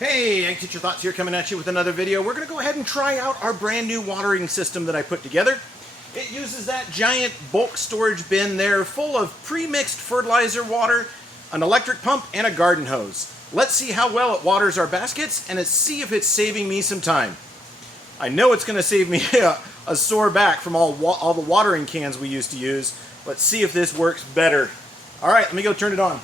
Hey, Ag Teacher Thoughts here, coming at you with another video. We're going to go ahead and try out our brand new watering system that I put together. It uses that giant bulk storage bin there full of pre-mixed fertilizer water, an electric pump, and a garden hose. Let's see how well it waters our baskets and let's see if it's saving me some time. I know it's going to save me a sore back from all the watering cans we used to use. Let's see if this works better. All right, let me go turn it on.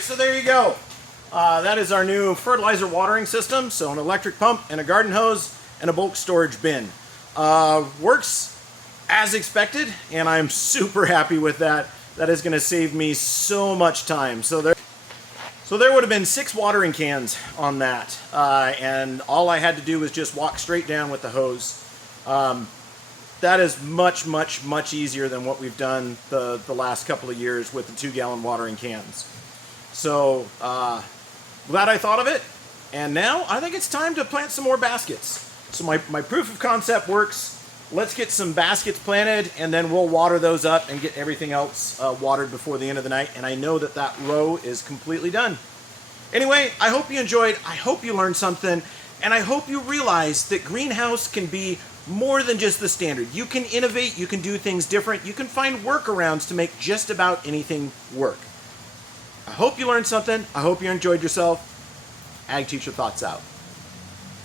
So there you go. That is our new fertilizer watering system. So an electric pump and a garden hose and a bulk storage bin. Works as expected, and I'm super happy with that. That is going to save me so much time. So there would have been 6 watering cans on that, and all I had to do was just walk straight down with the hose. That is much easier than what we've done the last couple of years with the 2-gallon watering cans. So glad I thought of it. And now I think it's time to plant some more baskets. So my proof of concept works. Let's get some baskets planted, and then we'll water those up and get everything else watered before the end of the night. And I know that that row is completely done. Anyway, I hope you enjoyed. I hope you learned something. And I hope you realize that greenhouse can be more than just the standard. You can innovate. You can do things different. You can find workarounds to make just about anything work. I hope you learned something. I hope you enjoyed yourself. Ag Teacher Thoughts out.